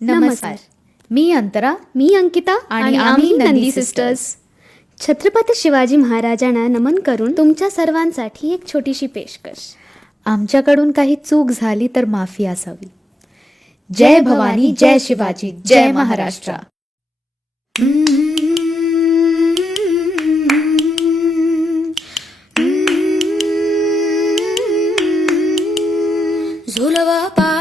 नमस्कार. मी अंतरा मी अंकिता आणि आम्ही नंदी सिस्टर्स छत्रपती शिवाजी महाराजांना नमन करून तुमच्या सर्वांसाठी एक छोटीशी पेशकश. आमच्याकडून काही चूक झाली तर माफी असावी. जय भवानी जय शिवाजी जय महाराष्ट्र. झुलवा पाळणा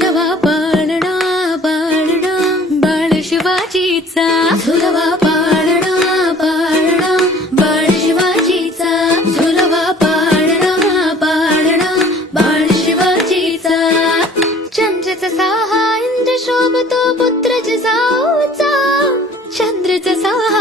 झुलवा पाळणा पाळणा. बाळ शिवाजीचा. झुलवा पाळणा पाळणा. बाळ शिवाजीचा. झुलवा पाळणा पाळणा. बाळ शिवाजीचा. चंद्रचा सहा इंद्र शोभतो पुत्र जाऊचा. चंद्रचा सहा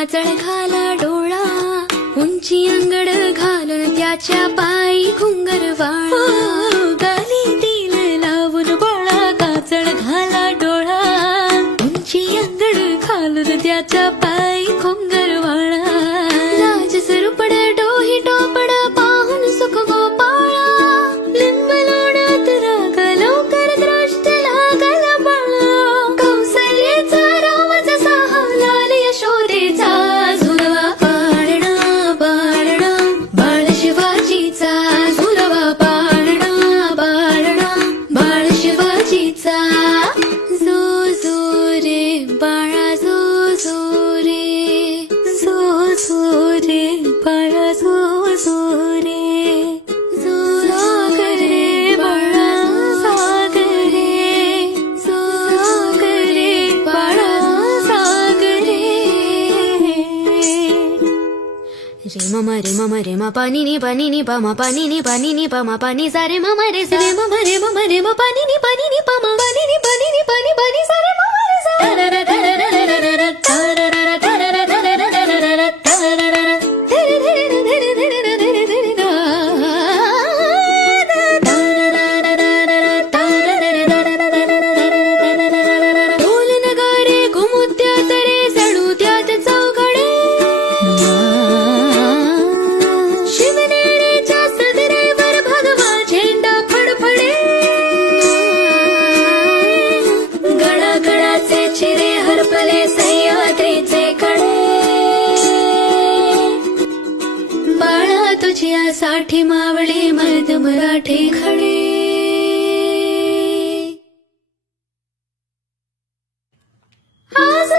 काजळ घाला डोळा उंची अंगड घालून त्याच्या पायी घुंगर गाली दिल लावून बाळा काजळ घाला डोळा. उंची अंगड घालून त्याच्या पायी घुंगर वाळा. మమ రే మ పని ని పని ని పమ పని ని పని ని పమ పని సరే మమ రే సరే మమ రే మ పని ని పమ పని ని పని పని సరే మమ बाळा साठी मावळे मर्द मराठे खडे. आज